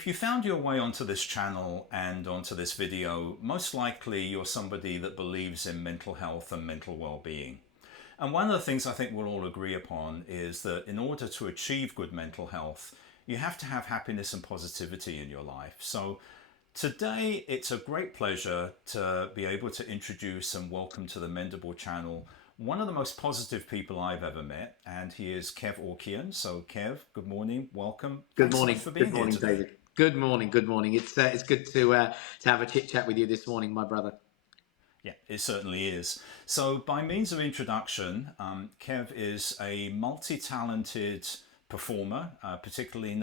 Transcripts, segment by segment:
if you found your way onto this channel and onto this video, most likely you're somebody that believes in mental health and mental well-being. And one of the things I think we'll all agree upon is that in order to achieve good mental health, you have to have happiness and positivity in your life. So today, it's a great pleasure to be able to introduce and welcome to the Mendable channel one of the most positive people I've ever met, and he is Kev Orkian. So Kev, good morning, welcome. Good Thanks so morning. much for being Good morning, here today. David. Good morning. Good morning. It's good to have a chit chat with you this morning, my brother. Yeah, it certainly is. So by means of introduction, Kev is a multi-talented performer, particularly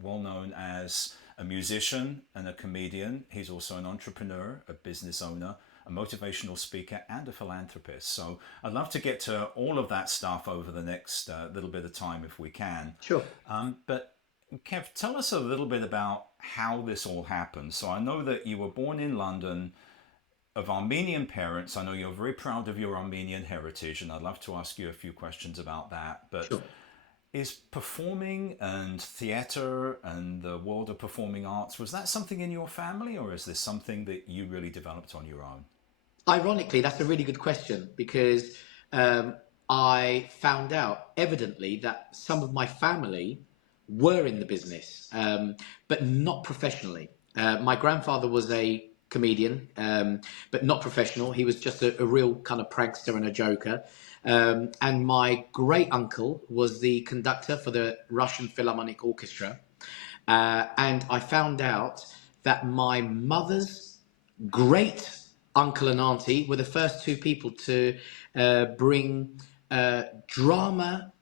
well known as a musician and a comedian. He's also an entrepreneur, a business owner, a motivational speaker, and a philanthropist. So I'd love to get to all of that stuff over the next little bit of time if we can. Sure. But Kev, tell us a little bit about how this all happened. So I know that you were born in London of Armenian parents. I know you're very proud of your Armenian heritage, and I'd love to ask you a few questions about that. But Sure. is performing and theatre and the world of performing arts, was that something in your family, or is this something that you really developed on your own? Ironically, that's a really good question because I found out evidently that some of my family were in the business, but not professionally. My grandfather was a comedian, but not professional. He was just a real kind of prankster and a joker. And my great uncle was the conductor for the Russian Philharmonic Orchestra. And I found out that my mother's great uncle and auntie were the first two people to bring drama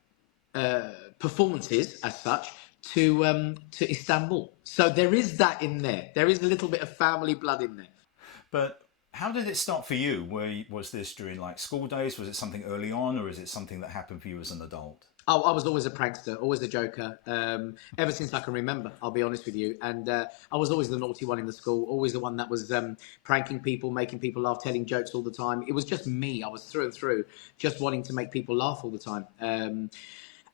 performances as such to Istanbul. So there is that in there. There is a little bit of family blood in there. But how did it start for you? Was this during like school days? Was it something early on, or is it something that happened for you as an adult? Oh, I was always a prankster, always a joker, ever since I can remember, I'll be honest with you. And I was always the naughty one in the school, always the one that was pranking people, making people laugh, telling jokes all the time. It was just me. I was through and through, just wanting to make people laugh all the time.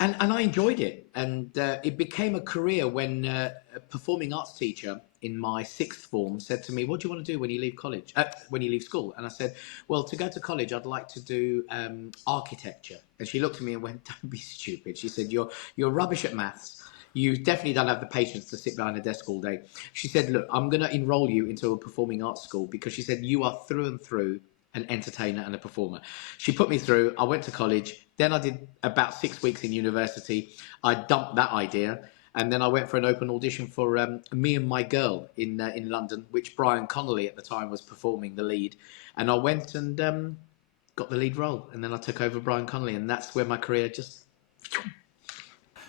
And I enjoyed it. And it became a career when a performing arts teacher in my sixth form said to me, "What do you want to do when you leave college, when you leave school?" And I said, "Well, to go to college, I'd like to do architecture." And she looked at me and went, "Don't be stupid." She said, "You're rubbish at maths. You definitely don't have the patience to sit behind a desk all day." She said, "Look, I'm going to enroll you into a performing arts school because," she said, "you are through and through an entertainer and a performer." She put me through. I went to college. Then I did about 6 weeks in university. I dumped that idea. And then I went for an open audition for Me and My Girl in London, which Brian Connolly at the time was performing the lead. And I went and got the lead role. And then I took over Brian Connolly. And that's where my career just...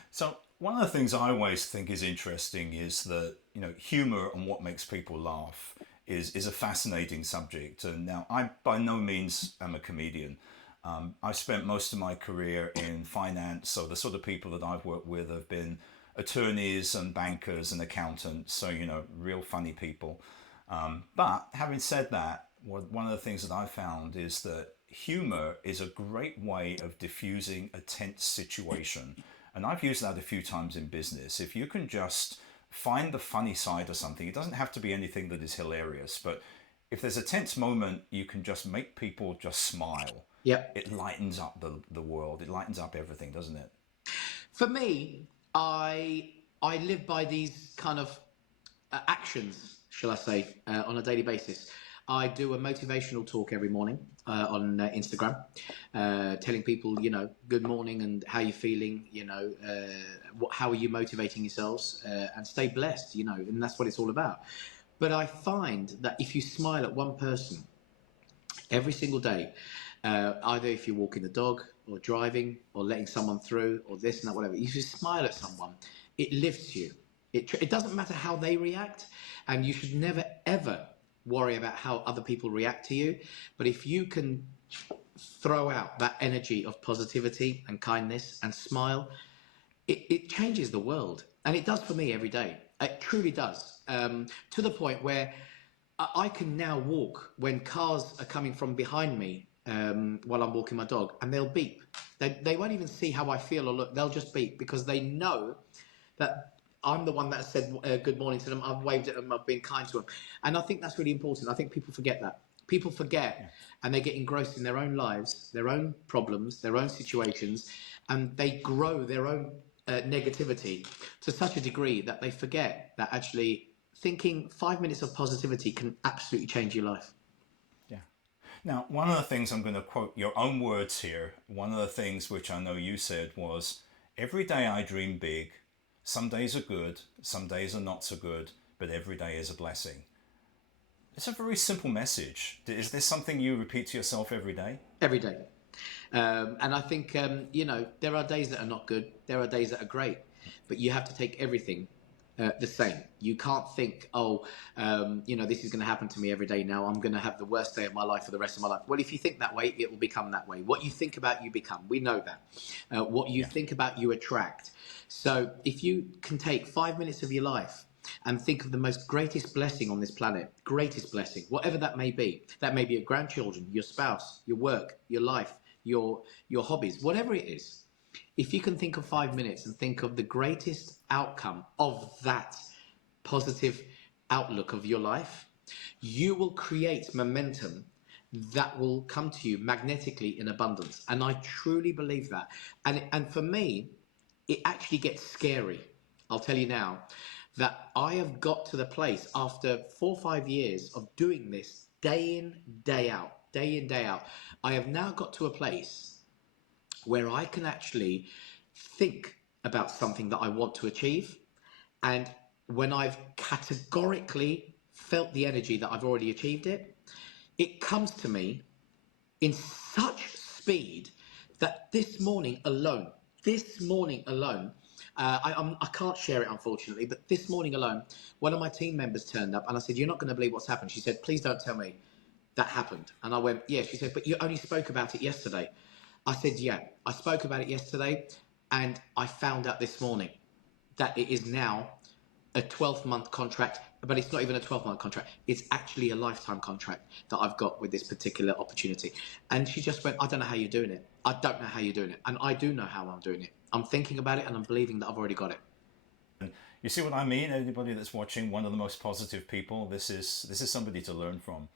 So one of the things I always think is interesting is that, humour and what makes people laugh is a fascinating subject. And now I by no means am a comedian. I've spent most of my career in finance, so the sort of people that I've worked with have been attorneys and bankers and accountants, so real funny people. But having said that, one of the things that I've found is that humour is a great way of diffusing a tense situation. And I've used that a few times in business. If you can just find the funny side of something, it doesn't have to be anything that is hilarious, but if there's a tense moment, you can just make people just smile. Yep. It lightens up the world. It lightens up everything, doesn't it? For me, I live by these kind of actions, shall I say, on a daily basis. I do a motivational talk every morning on Instagram, telling people, good morning and how you're feeling, how are you motivating yourselves, and stay blessed, and that's what it's all about. But I find that if you smile at one person every single day, either if you're walking the dog or driving or letting someone through or this and that, whatever, if you smile at someone, it lifts you. It doesn't matter how they react, and you should never, ever worry about how other people react to you. But if you can throw out that energy of positivity and kindness and smile, it changes the world. And it does for me every day. It truly does. To the point where I can now walk when cars are coming from behind me while I'm walking my dog, and they'll beep. They won't even see how I feel or look. They'll just beep because they know that I'm the one that said good morning to them. I've waved at them. I've been kind to them. And I think that's really important. I think people forget that. People forget and they get engrossed in their own lives, their own problems, their own situations, and they grow their own negativity to such a degree that they forget that actually thinking 5 minutes of positivity can absolutely change your life. Yeah. Now, one of the things, I'm going to quote your own words here. One of the things which I know you said was, every day I dream big. Some days are good, some days are not so good, but every day is a blessing. It's a very simple message. Is this something you repeat to yourself every day? Every day. And I think, there are days that are not good. There are days that are great. But you have to take everything the same. You can't think, this is going to happen to me every day now. I'm going to have the worst day of my life for the rest of my life. Well, if you think that way, it will become that way. What you think about, you become. We know that. What you think about, you attract. So if you can take 5 minutes of your life and think of the most greatest blessing on this planet, greatest blessing, whatever that may be. That may be your grandchildren, your spouse, your work, your life, your hobbies, whatever it is. If you can think of 5 minutes and think of the greatest outcome of that positive outlook of your life, you will create momentum that will come to you magnetically in abundance. And I truly believe that. And for me, it actually gets scary. I'll tell you now that I have got to the place after 4 or 5 years of doing this day in, day out, day in, day out. I have now got to a place where I can actually think about something that I want to achieve. And when I've categorically felt the energy that I've already achieved it, it comes to me in such speed that this morning alone, I can't share it unfortunately, but this morning alone, one of my team members turned up and I said, "You're not going to believe what's happened." She said, "Please don't tell me that happened." And I went, "Yeah." She said, "But you only spoke about it yesterday." I said, "Yeah, I spoke about it yesterday and I found out this morning that it is now a 12-month contract, but it's not even a 12-month contract. It's actually a lifetime contract that I've got with this particular opportunity." And she just went, "I don't know how you're doing it. I don't know how you're doing it." And I do know how I'm doing it. I'm thinking about it and I'm believing that I've already got it. You see what I mean? Anybody that's watching, one of the most positive people. This is somebody to learn from.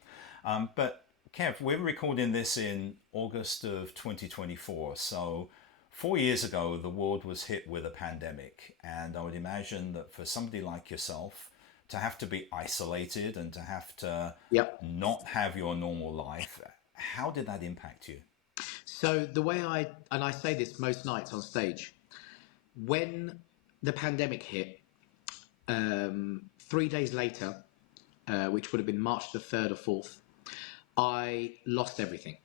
But Kev, we're recording this in August of 2024, so 4 years ago, the world was hit with a pandemic, and I would imagine that for somebody like yourself to have to be isolated and to have to Yep. not have your normal life, how did that impact you? So the way I say this most nights on stage, when the pandemic hit, 3 days later, which would have been March the 3rd or 4th, I lost everything.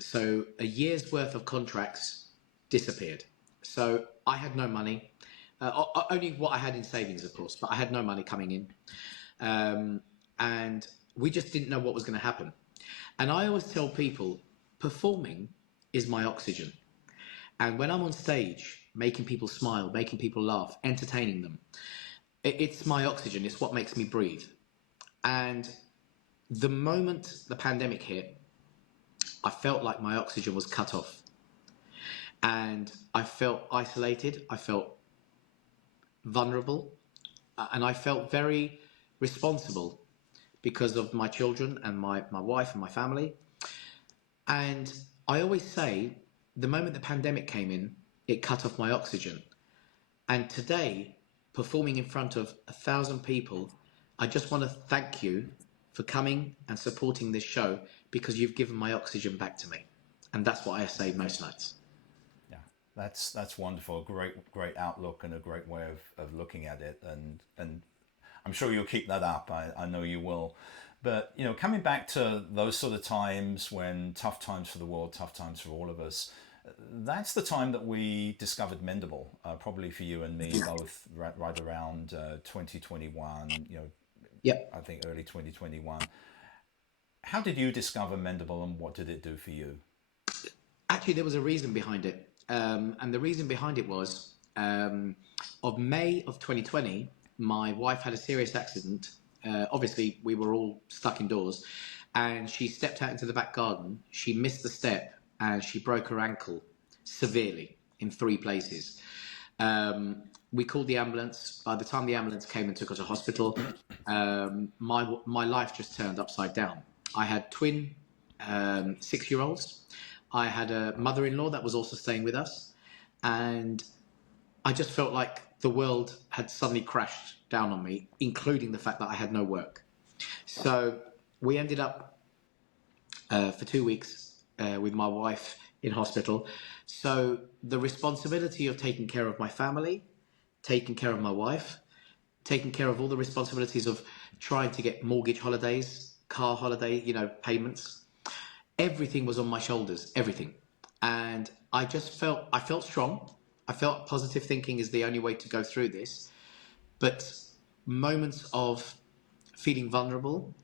So a year's worth of contracts disappeared. So I had no money, only what I had in savings, of course, but I had no money coming in. And we just didn't know what was going to happen. And I always tell people, performing is my oxygen. And when I'm on stage, making people smile, making people laugh, entertaining them, it's my oxygen. It's what makes me breathe. And the moment the pandemic hit, I felt like my oxygen was cut off. And I felt isolated. I felt vulnerable. And I felt very responsible because of my children and my wife and my family. And I always say, the moment the pandemic came in, it cut off my oxygen. And today, performing in front of 1,000 people, I just want to thank you for coming and supporting this show, because you've given my oxygen back to me. And that's what I say most nights. Yeah, that's wonderful. Great outlook and a great way of looking at it. And I'm sure you'll keep that up. I know you will. But, coming back to those sort of times when tough times for the world, tough times for all of us, that's the time that we discovered Mendable, probably for you and me both right around 2021, Yep. I think early 2021. How did you discover Mendable and what did it do for you? Actually, there was a reason behind it. And the reason behind it was, of May of 2020, my wife had a serious accident. Obviously, we were all stuck indoors. And she stepped out into the back garden. She missed the step and she broke her ankle severely in 3 places. we called the ambulance. By the time the ambulance came and took us to hospital, my life just turned upside down. I had twin 6-year-olds. I had a mother-in-law that was also staying with us, and I just felt like the world had suddenly crashed down on me, including the fact that I had no work. So we ended up for 2 weeks with my wife in hospital. So the responsibility of taking care of my family, taking care of my wife, taking care of all the responsibilities of trying to get mortgage holidays, car holiday, payments, everything was on my shoulders, everything. And I felt strong. I felt positive thinking is the only way to go through this. But moments of feeling vulnerable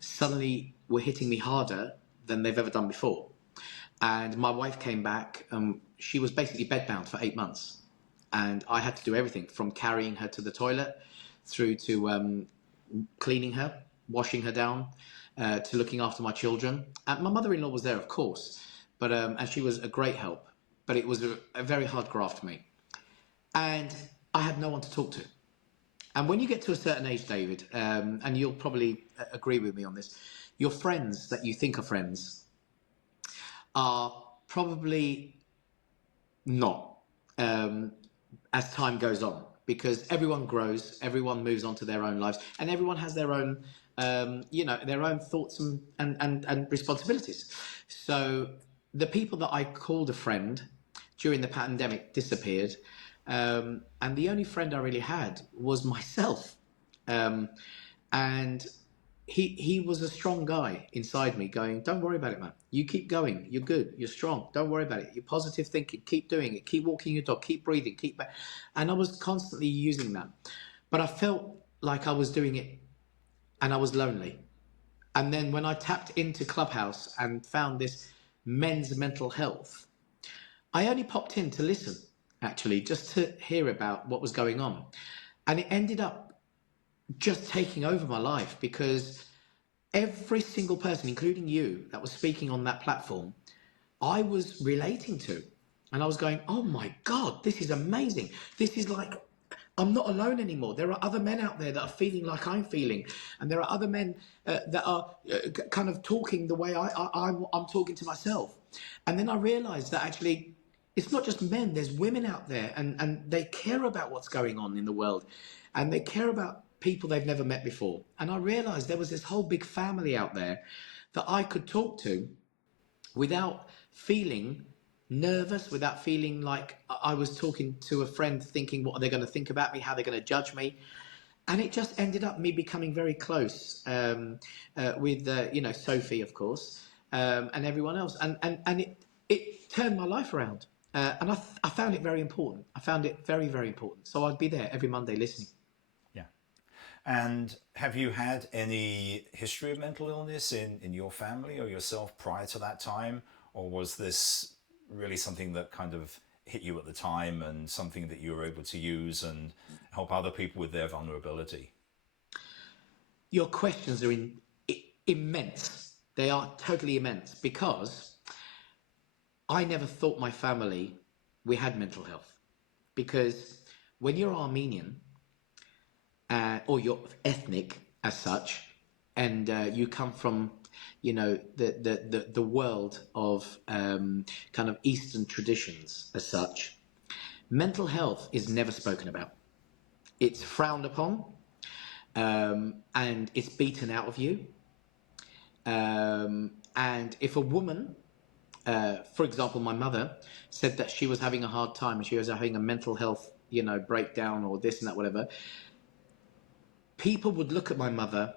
suddenly were hitting me harder than they've ever done before. And my wife came back. She was basically bedbound for 8 months. And I had to do everything from carrying her to the toilet through to cleaning her, washing her down, to looking after my children. And my mother-in-law was there, of course, but and she was a great help. But it was a very hard graft for me. And I had no one to talk to. And when you get to a certain age, David, and you'll probably agree with me on this, your friends that you think are friends are probably not as time goes on, because everyone grows, everyone moves on to their own lives, and everyone has their own, their own thoughts and responsibilities. So the people that I called a friend during the pandemic disappeared, and the only friend I really had was myself. And he was a strong guy inside me going, don't worry about it, man. You keep going. You're good. You're strong. Don't worry about it. You're positive thinking. Keep doing it. Keep walking your dog. Keep breathing. And I was constantly using that. But I felt like I was doing it and I was lonely. And then when I tapped into Clubhouse and found this men's mental health, I only popped in to listen, actually, just to hear about what was going on. And it ended up just taking over my life, because every single person, including you, that was speaking on that platform, I was relating to. And I was going, oh my God, this is amazing. This is like, I'm not alone anymore. There are other men out there that are feeling like I'm feeling. And there are other men that are kind of talking the way I'm talking to myself. And then I realized that actually, it's not just men, there's women out there, and they care about what's going on in the world. And they care about people they've never met before. And I realized there was this whole big family out there that I could talk to without feeling nervous, without feeling like I was talking to a friend thinking, what are they going to think about me? How are they going to judge me? And it just ended up me becoming very close with, Sophie, of course, and everyone else. And it turned my life around. And I found it very important. I found it very, very important. So I'd be there every Monday listening. Yeah. And have you had any history of mental illness in your family or yourself prior to that time? Or was this really something that kind of hit you at the time and something that you were able to use and help other people with their vulnerability? Your questions are immense. They are totally immense, because I never thought my family, we had mental health. Because when you're Armenian, or you're ethnic as such, and you come from, the world of kind of Eastern traditions as such, mental health is never spoken about. It's frowned upon, and it's beaten out of you. And if a woman, for example, my mother said that she was having a hard time and she was having a mental health, breakdown or this and that, whatever, people would look at my mother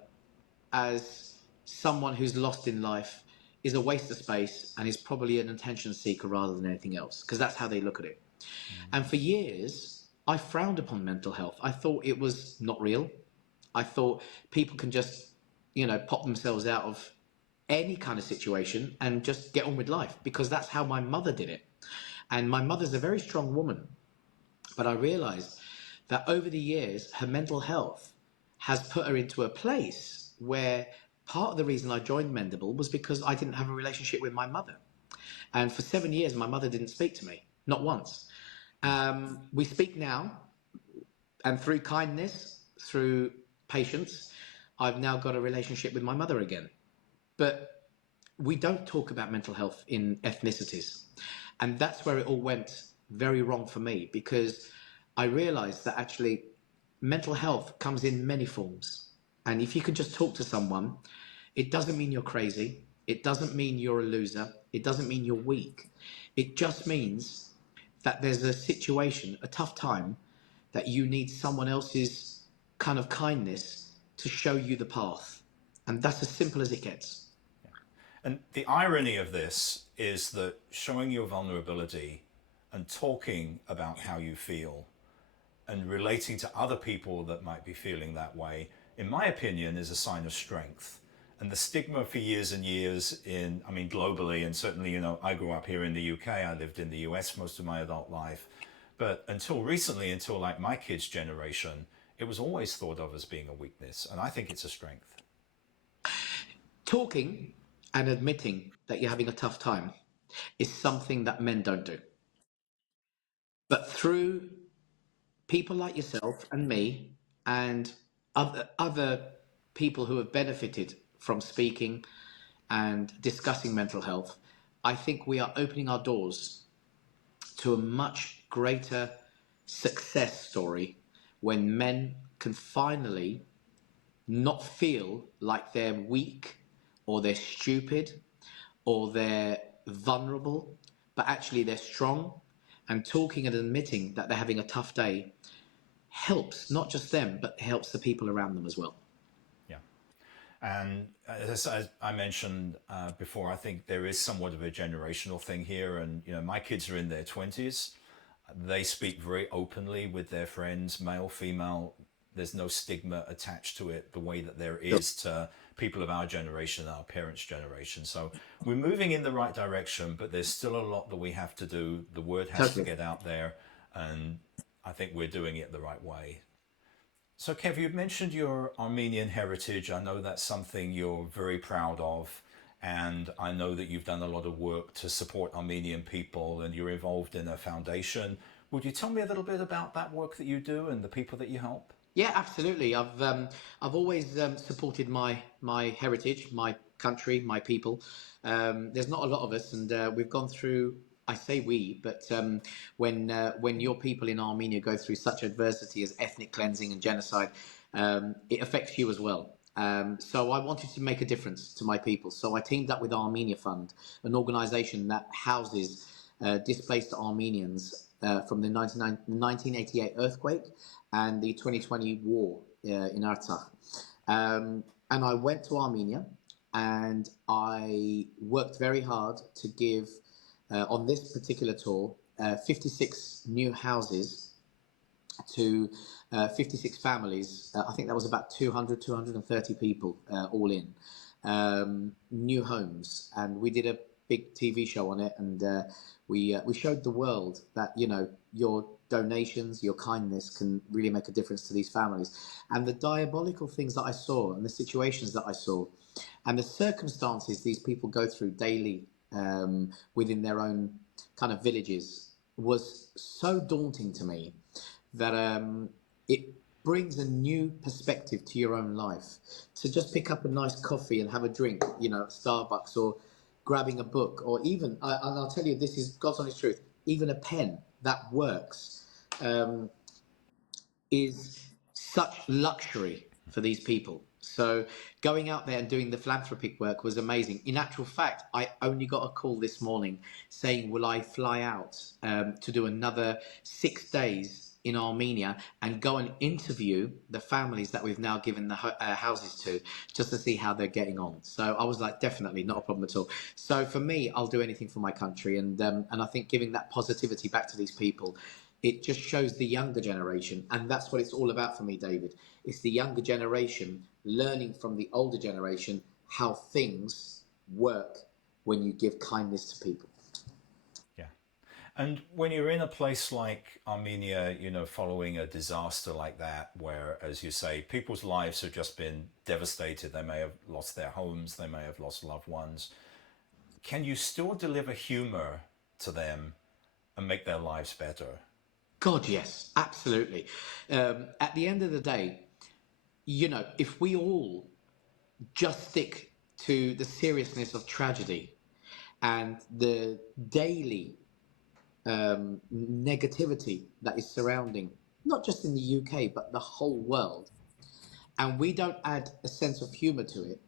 as someone who's lost in life, is a waste of space, and is probably an attention seeker rather than anything else, because that's how they look at it. And for years, I frowned upon mental health. I thought it was not real. I thought people can just, pop themselves out of any kind of situation and just get on with life, because that's how my mother did it. And my mother's a very strong woman. But I realized that over the years, her mental health has put her into a place where part of the reason I joined Mendable was because I didn't have a relationship with my mother. And for 7 years, my mother didn't speak to me, not once. We speak now And through kindness, through patience, I've now got a relationship with my mother again. But we don't talk about mental health in ethnicities. And that's where it all went very wrong for me, because I realized that actually mental health comes in many forms. And if you can just talk to someone, it doesn't mean you're crazy. It doesn't mean you're a loser. It doesn't mean you're weak. It just means that there's a situation, a tough time, that you need someone else's kind of kindness to show you the path. And that's as simple as it gets. And the irony of this is that showing your vulnerability and talking about how you feel and relating to other people that might be feeling that way, in my opinion, is a sign of strength. And the stigma for years and years globally, and certainly, I grew up here in the UK, I lived in the US most of my adult life. But until recently, until like my kids' generation, it was always thought of as being a weakness. And I think it's a strength. Talking and admitting that you're having a tough time is something that men don't do. But through people like yourself and me and other people who have benefited from speaking and discussing mental health, I think we are opening our doors to a much greater success story when men can finally not feel like they're weak or they're stupid or they're vulnerable, but actually they're strong. And talking and admitting that they're having a tough day helps not just them, but helps the people around them as well. Yeah. And as I mentioned before, I think there is somewhat of a generational thing here. And, my kids are in their 20s. They speak very openly with their friends, male, female. There's no stigma attached to it the way that there is to people of our generation, our parents' generation. So we're moving in the right direction, but there's still a lot that we have to do. The word has to get out there, and I think we're doing it the right way. So, Kev, you mentioned your Armenian heritage. I know that's something you're very proud of. And I know that you've done a lot of work to support Armenian people and you're involved in a foundation. Would you tell me a little bit about that work that you do and the people that you help? Yeah, absolutely. I've always supported my heritage, my country, my people. There's not a lot of us, and we've gone through. I say we, but when your people in Armenia go through such adversity as ethnic cleansing and genocide, it affects you as well. So I wanted to make a difference to my people. So I teamed up with Armenian Fund, an organisation that houses displaced Armenians from the 1988 earthquake and the 2020 war in Artsakh. And I went to Armenia and I worked very hard to give, on this particular tour, 56 new houses to 56 families. I think that was about 230 people all in. New homes. And we did a big TV show on it. And we showed the world that, your donations, your kindness can really make a difference to these families. And the diabolical things that I saw and the situations that I saw and the circumstances these people go through daily within their own kind of villages was so daunting to me that it brings a new perspective to your own life. To just pick up a nice coffee and have a drink, at Starbucks, or grabbing a book, or even, and I'll tell you, this is God's honest truth, even a pen that works is such luxury for these people. So going out there and doing the philanthropic work was amazing. In actual fact, I only got a call this morning saying, will I fly out to do another 6 days in Armenia and go and interview the families that we've now given the houses to, just to see how they're getting on. So I was like, definitely not a problem at all. So for me, I'll do anything for my country. And I think giving that positivity back to these people, it just shows the younger generation. And that's what it's all about for me, David. It's the younger generation learning from the older generation how things work when you give kindness to people. Yeah. And when you're in a place like Armenia, following a disaster like that, where, as you say, people's lives have just been devastated, they may have lost their homes, they may have lost loved ones, can you still deliver humor to them and make their lives better? God, yes, absolutely. At the end of the day, if we all just stick to the seriousness of tragedy and the daily negativity that is surrounding, not just in the UK, but the whole world, and we don't add a sense of humor to it,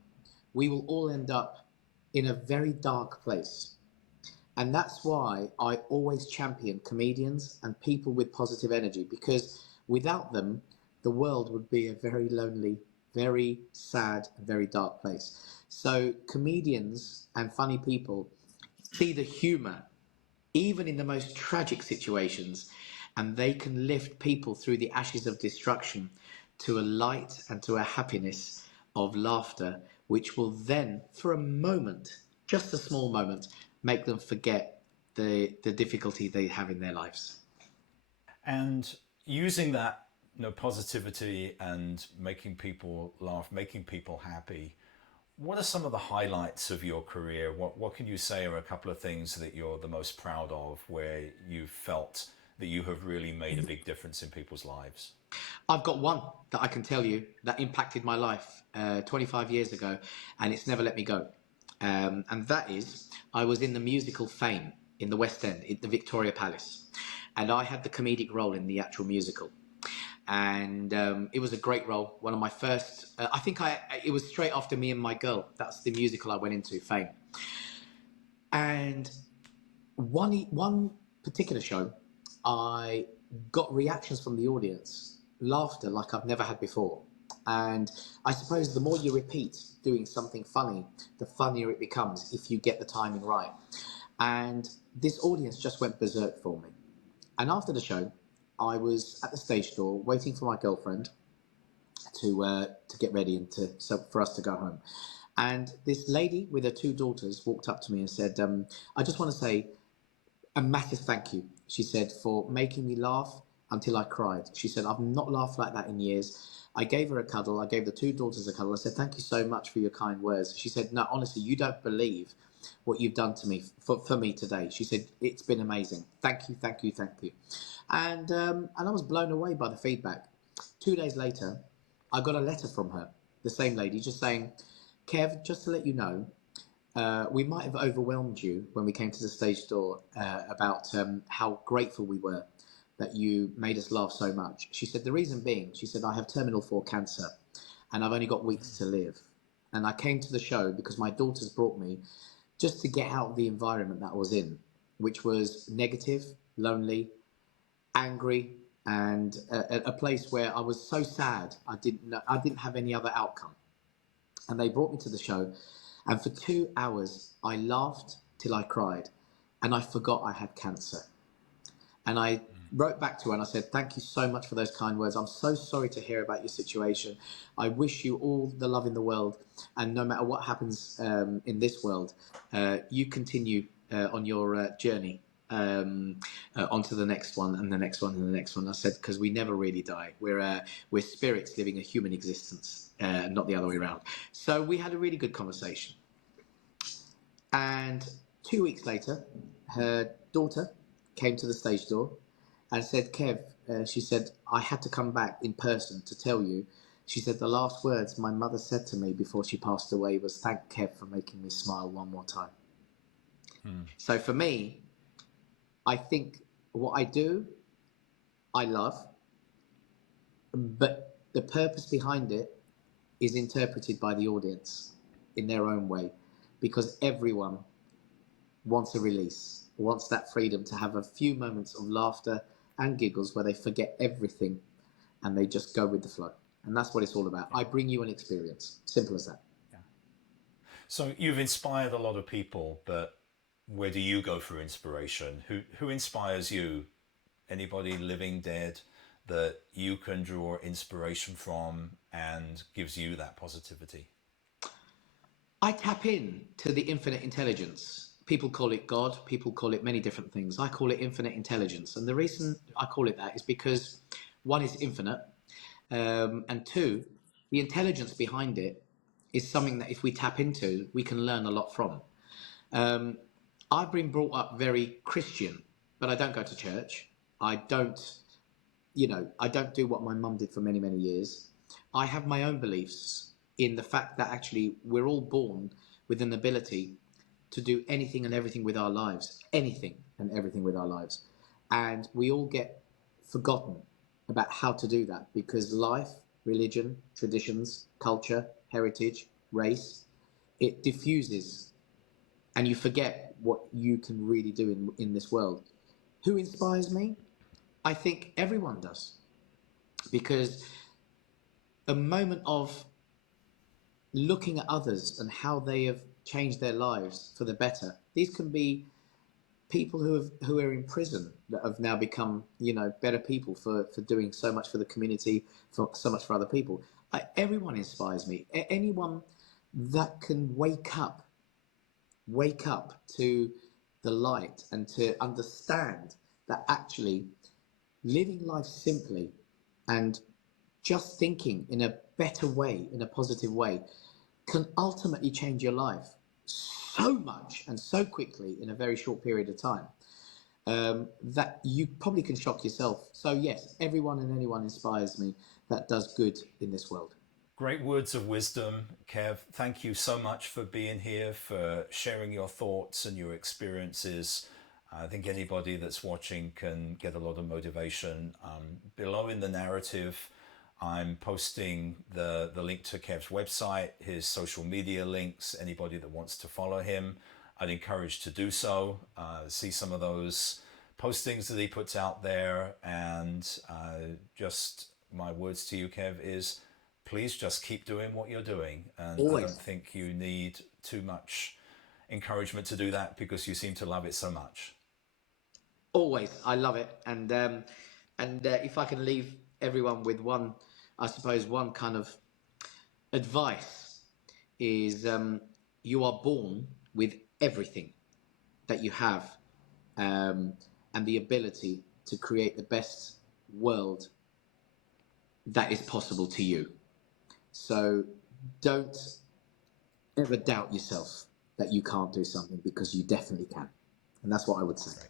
we will all end up in a very dark place. And that's why I always champion comedians and people with positive energy, because without them, the world would be a very lonely, very sad, and very dark place. So, comedians and funny people see the humor even in the most tragic situations, and they can lift people through the ashes of destruction to a light and to a happiness of laughter, which will then, for a moment, just a small moment, make them forget the difficulty they have in their lives. And using that, positivity and making people laugh, making people happy. What are some of the highlights of your career? What can you say are a couple of things that you're the most proud of, where you felt that you have really made a big difference in people's lives? I've got one that I can tell you that impacted my life 25 years ago, and it's never let me go. And that is, I was in the musical Fame in the West End, in the Victoria Palace, and I had the comedic role in the actual musical. And it was a great role. One of my first, I think it was straight after Me and My Girl. That's the musical I went into, Fame. And one particular show, I got reactions from the audience, laughter like I've never had before. And I suppose the more you repeat doing something funny, the funnier it becomes if you get the timing right. And this audience just went berserk for me. And after the show, I was at the stage door waiting for my girlfriend to get ready and for us to go home. And this lady with her two daughters walked up to me and said, "I just want to say a massive thank you," she said, "for making me laugh until I cried." She said, "I've not laughed like that in years." I gave her a cuddle. I gave the two daughters a cuddle. I said, "Thank you so much for your kind words." She said, "No, honestly, you don't believe what you've done to me for me today." She said, "It's been amazing. Thank you, thank you, thank you." And I was blown away by the feedback. 2 days later, I got a letter from her, the same lady, just saying, "Kev, just to let you know, we might have overwhelmed you when we came to the stage door about how grateful we were that you made us laugh so much." She said, "The reason being," she said, "I have terminal 4 cancer and I've only got weeks to live. And I came to the show because my daughters brought me just to get out of the environment that I was in, which was negative, lonely, angry, and a place where I was so sad I didn't have any other outcome. And they brought me to the show, and for 2 hours I laughed till I cried, and I forgot I had cancer. And I wrote back to her and I said, "Thank you so much for those kind words. I'm so sorry to hear about your situation. I wish you all the love in the world. And no matter what happens in this world, you continue on your journey onto the next one and the next one and the next one." I said, "Because we never really die. We're spirits living a human existence, not the other way around." So we had a really good conversation. And 2 weeks later, her daughter came to the stage door and said, "Kev," she said, "I had to come back in person to tell you." She said, "The last words my mother said to me before she passed away was, 'Thank Kev for making me smile one more time.'" So for me, I think what I do, I love, but the purpose behind it is interpreted by the audience in their own way, because everyone wants a release, wants that freedom to have a few moments of laughter and giggles where they forget everything and they just go with the flow. And that's what it's all about. I bring you an experience. Simple as that. Yeah. So you've inspired a lot of people, but where do you go for inspiration? Who inspires you? Anybody living, dead, that you can draw inspiration from and gives you that positivity? I tap in to the infinite intelligence. People call it God, people call it many different things. I call it infinite intelligence. And the reason I call it that is because one, is infinite, and two, the intelligence behind it is something that if we tap into, we can learn a lot from. I've been brought up very Christian, but I don't go to church. I don't I don't do what my mum did for many, many years. I have my own beliefs in the fact that actually we're all born with an ability to do anything and everything with our lives, anything and everything with our lives. And we all get forgotten about how to do that because life, religion, traditions, culture, heritage, race, it diffuses and you forget what you can really do in this world. Who inspires me? I think everyone does because a moment of looking at others and how they have changed their lives for the better. These can be people who are in prison that have now become better people for doing so much for the community, for so much for other people. Everyone inspires me. Anyone that can wake up to the light and to understand that actually living life simply and just thinking in a better way, in a positive way, can ultimately change your life so much and so quickly in a very short period of time that you probably can shock yourself. So yes, everyone and anyone inspires me that does good in this world. Great words of wisdom, Kev. Thank you so much for being here, for sharing your thoughts and your experiences. I think anybody that's watching can get a lot of motivation. Below in the narrative, I'm posting the link to Kev's website, his social media links. Anybody that wants to follow him, I'd encourage to do so. See some of those postings that he puts out there. And just my words to you, Kev, is please just keep doing what you're doing. And Always. I don't think you need too much encouragement to do that because you seem to love it so much. Always, I love it, and if I can leave everyone with one, I suppose one kind of advice is you are born with everything that you have, and the ability to create the best world that is possible to you. So don't ever doubt yourself that you can't do something because you definitely can, and that's what I would say. Right.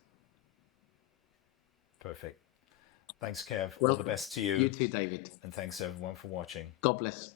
Perfect. Thanks, Kev. All Well, the best to you you. too, David. And thanks everyone for watching. God bless.